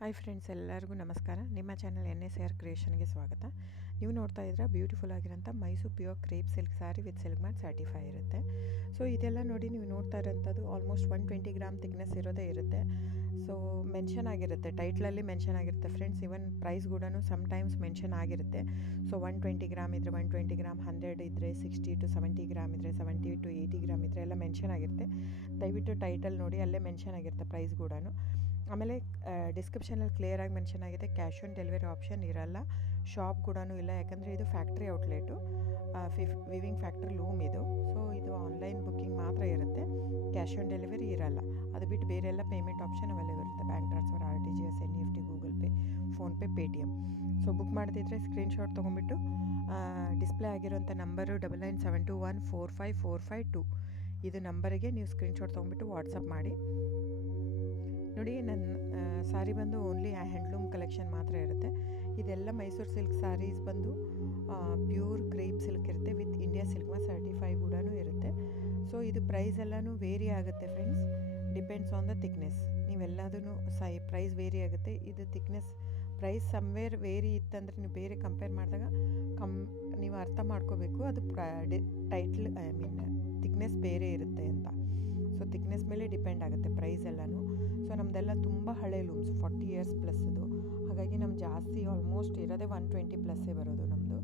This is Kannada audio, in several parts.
ಹಾಯ್ ಫ್ರೆಂಡ್ಸ್, ಎಲ್ಲರಿಗೂ ನಮಸ್ಕಾರ. ನಿಮ್ಮ ಚಾನಲ್ NSR ಕ್ರಿಯೇಷನ್ಗೆ ಸ್ವಾಗತ. ನೀವು ನೋಡ್ತಾ ಇದ್ರೆ ಬ್ಯೂಟಿಫುಲ್ ಆಗಿರೋಂಥ Mysuru pure crepe silk sari with silk ಮ್ಯಾಟ್ ಸರ್ಟಿಫೈ ಇರುತ್ತೆ. ಸೊ ಇದೆಲ್ಲ ನೋಡಿ, ನೀವು ನೋಡ್ತಾ ಇರೋಂಥದ್ದು ಆಲ್ಮೋಸ್ಟ್ 120 ಗ್ರಾಮ್ ಥಿಕ್ನೆಸ್ ಇರೋದೇ ಇರುತ್ತೆ. ಸೊ ಮೆನ್ಷನ್ ಆಗಿರುತ್ತೆ, ಟೈಟ್ಲಲ್ಲಿ ಮೆನ್ಷನ್ ಆಗಿರುತ್ತೆ ಫ್ರೆಂಡ್ಸ್. ಇವನ್ ಪ್ರೈಸ್ ಕೂಡ ಸಮ್ಟೈಮ್ಸ್ ಮೆನ್ಷನ್ ಆಗಿರುತ್ತೆ. ಸೊ 120 ಗ್ರಾಮ್ ಇದ್ದರೆ 120 ಗ್ರಾಮ್, 100 ಇದ್ದರೆ 60 to 70 ಗ್ರಾಮ್ ಇದ್ದರೆ 70 to 80 ಗ್ರಾಮ್ ಇದ್ದರೆ ಎಲ್ಲ ಮೆನ್ಷನ್ ಆಗಿರುತ್ತೆ. ದಯವಿಟ್ಟು ಟೈಟಲ್ ನೋಡಿ, ಅಲ್ಲೇ ಮೆನ್ಷನ್ ಆಗಿರುತ್ತೆ ಪ್ರೈಸ್ ಕೂಡ. ಆಮೇಲೆ ಡಿಸ್ಕ್ರಿಪ್ಷನಲ್ಲಿ ಕ್ಲಿಯರಾಗಿ ಮೆನ್ಷನ್ ಆಗಿದೆ, ಕ್ಯಾಶ್ ಆನ್ ಡೆಲಿವರಿ ಆಪ್ಷನ್ ಇರಲ್ಲ, ಶಾಪ್ ಕೂಡ ಇಲ್ಲ. ಯಾಕಂದರೆ ಇದು factory outlet, viewing factory loom ಇದು. ಸೊ ಇದು ಆನ್ಲೈನ್ ಬುಕ್ಕಿಂಗ್ ಮಾತ್ರ ಇರುತ್ತೆ, ಕ್ಯಾಶ್ ಆನ್ ಡೆಲಿವರಿ ಇರಲ್ಲ. ಅದು ಬಿಟ್ಟು ಬೇರೆ ಎಲ್ಲ ಪೇಮೆಂಟ್ ಆಪ್ಷನ್ ಅವೈಲೇಬಲ್ ಇರುತ್ತೆ, bank transfer, RTGS, NEFT, Google pay, PhonePe, Paytm. So book ಮಾಡ್ತಿದ್ರೆ ಸ್ಕ್ರೀನ್ಶಾಟ್ ತೊಗೊಂಬಿಟ್ಟು ಡಿಸ್ಪ್ಲೇ ಆಗಿರೋಂಥ ನಂಬರು 9972145452 ಇದು ನಂಬರಿಗೆ ನೀವು ಸ್ಕ್ರೀನ್ಶಾಟ್ ತೊಗೊಂಬಿಟ್ಟು ವಾಟ್ಸಪ್ ಮಾಡಿ. ನೋಡಿ, ನನ್ನ ಸ್ಯಾರಿ ಬಂದು ಓನ್ಲಿ ಹ್ಯಾಂಡ್ಲೂಮ್ ಕಲೆಕ್ಷನ್ ಮಾತ್ರ ಇರುತ್ತೆ. ಇದೆಲ್ಲ ಮೈಸೂರು ಸಿಲ್ಕ್ ಸ್ಯಾರೀಸ್ ಬಂದು ಪ್ಯೂರ್ ಕ್ರೇಪ್ ಸಿಲ್ಕ್ ಇರುತ್ತೆ, with India silk mark certify ಕೂಡ ಇರುತ್ತೆ. ಸೊ ಇದು ಪ್ರೈಸ್ ಎಲ್ಲನೂ ವೇರಿ ಆಗುತ್ತೆ friends, depends on the thickness. ನೀವೆಲ್ಲದೂ ಪ್ರೈಸ್ ವೇರಿ ಆಗುತ್ತೆ. ಇದು ಥಿಕ್ನೆಸ್ ಪ್ರೈಸ್ ಸಮ್ವೇರ್ ವೇರಿ ಇತ್ತಂದರೆ ನೀವು ಬೇರೆ ಕಂಪೇರ್ ಮಾಡಿದಾಗ ನೀವು ಅರ್ಥ ಮಾಡ್ಕೋಬೇಕು, ಅದು ಟೈಟ್ಲ್ ಥಿಕ್ನೆಸ್ ಬೇರೆ ಇರುತ್ತೆ ಅಂತ. ಸೊ ಥಿಕ್ನೆಸ್ ಮೇಲೆ ಡಿಪೆಂಡ್ ಆಗುತ್ತೆ ಪ್ರೈಸ್ ಎಲ್ಲನೂ. ಸೊ ನಮ್ಮದೆಲ್ಲ ತುಂಬ ಹಳೆ ಲೂಮ್ಸ್, 40 years ಪ್ಲಸ್ ಇದು. ಹಾಗಾಗಿ ನಮ್ಮ ಜಾಸ್ತಿ ಆಲ್ಮೋಸ್ಟ್ ಇರೋದೇ 120 ಪ್ಲಸ್ಸೇ ಬರೋದು ನಮ್ಮದು.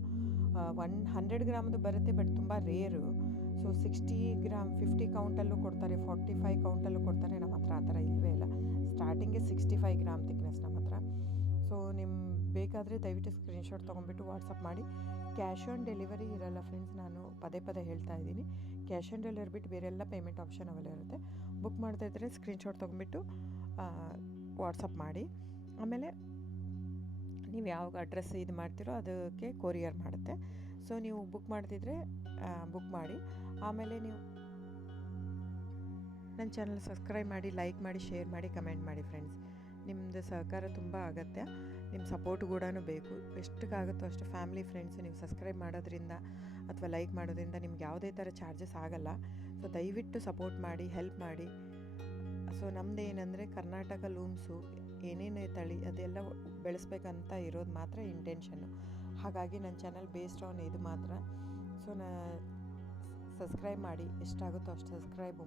100 ಗ್ರಾಮ್ದು ಬರುತ್ತೆ, ಬಟ್ ತುಂಬ ರೇರು. ಸೊ 60 ಗ್ರಾಮ್ 50 ಕೌಂಟಲ್ಲೂ ಕೊಡ್ತಾರೆ, 45 ಕೌಂಟಲ್ಲೂ ಕೊಡ್ತಾರೆ. ನಮ್ಮ ಹತ್ರ ಆ ಥರ ಇಲ್ಲವೇ ಇಲ್ಲ. ಸ್ಟಾರ್ಟಿಂಗೇ 65 ಗ್ರಾಮ್ ಥಿಕ್ನೆಸ್ ನಮ್ಮ ಹತ್ರ. ಸೊ ನಿಮ್ಮ ಬೇಕಾದರೆ ದಯವಿಟ್ಟು ಸ್ಕ್ರೀನ್ಶಾಟ್ ತೊಗೊಂಬಿಟ್ಟು ವಾಟ್ಸಪ್ ಮಾಡಿ. ಕ್ಯಾಶ್ ಆನ್ ಡೆಲಿವರಿ ಇರಲ್ಲ ಫ್ರೆಂಡ್ಸ್, ನಾನು ಪದೇ ಪದೇ ಹೇಳ್ತಾ ಇದ್ದೀನಿ. ಕ್ಯಾಶ್ ಆನ್ ಡೆಲಿವರಿ ಬಿಟ್ಟು ಬೇರೆ ಎಲ್ಲ ಪೇಮೆಂಟ್ ಆಪ್ಷನ್ ಅವೈಲೇಬಲ್ ಇರುತ್ತೆ. ಬುಕ್ ಮಾಡ್ತಾ ಇದ್ದರೆ ಸ್ಕ್ರೀನ್ಶಾಟ್ ತೊಗೊಂಬಿಟ್ಟು ವಾಟ್ಸಪ್ ಮಾಡಿ. ಆಮೇಲೆ ನೀವು ಯಾವ ಅಡ್ರೆಸ್ ಇದು ಮಾಡ್ತೀರೋ ಅದಕ್ಕೆ ಕೊರಿಯರ್ ಮಾಡುತ್ತೆ. ಸೊ ನೀವು ಬುಕ್ ಮಾಡ್ತಿದ್ರೆ ಬುಕ್ ಮಾಡಿ. ಆಮೇಲೆ ನೀವು ನನ್ನ ಚಾನಲ್ ಸಬ್ಸ್ಕ್ರೈಬ್ ಮಾಡಿ, ಲೈಕ್ ಮಾಡಿ, ಶೇರ್ ಮಾಡಿ, ಕಮೆಂಟ್ ಮಾಡಿ ಫ್ರೆಂಡ್ಸ್. ನಿಮ್ಮದು ಸಹಕಾರ ತುಂಬ ಅಗತ್ಯ, ನಿಮ್ಮ ಸಪೋರ್ಟ್ ಕೂಡ ಬೇಕು. ಎಷ್ಟಕ್ಕಾಗುತ್ತೋ ಅಷ್ಟು ಫ್ಯಾಮಿಲಿ ಫ್ರೆಂಡ್ಸು ನೀವು ಸಬ್ಸ್ಕ್ರೈಬ್ ಮಾಡೋದ್ರಿಂದ ಅಥವಾ ಲೈಕ್ ಮಾಡೋದ್ರಿಂದ ನಿಮ್ಗೆ ಯಾವುದೇ ಥರ ಚಾರ್ಜಸ್ ಆಗಲ್ಲ. ಸೊ ದಯವಿಟ್ಟು ಸಪೋರ್ಟ್ ಮಾಡಿ, ಹೆಲ್ಪ್ ಮಾಡಿ. ಸೊ ನಮ್ಮದು ಏನಂದರೆ ಕರ್ನಾಟಕ ಲೂಮ್ಸು ಏನೇನೇ ತಳಿ ಅದೆಲ್ಲ ಬೆಳೆಸ್ಬೇಕಂತ ಇರೋದು ಮಾತ್ರ ಇಂಟೆನ್ಷನ್ನು. ಹಾಗಾಗಿ ನನ್ನ ಚಾನಲ್ ಬೇಸ್ಡ್ ಆನ್ ಇದು ಮಾತ್ರ. ಸೊ ಸಬ್ಸ್ಕ್ರೈಬ್ ಮಾಡಿ, ಎಷ್ಟಾಗುತ್ತೋ ಅಷ್ಟು ಸಬ್ಸ್ಕ್ರೈಬ್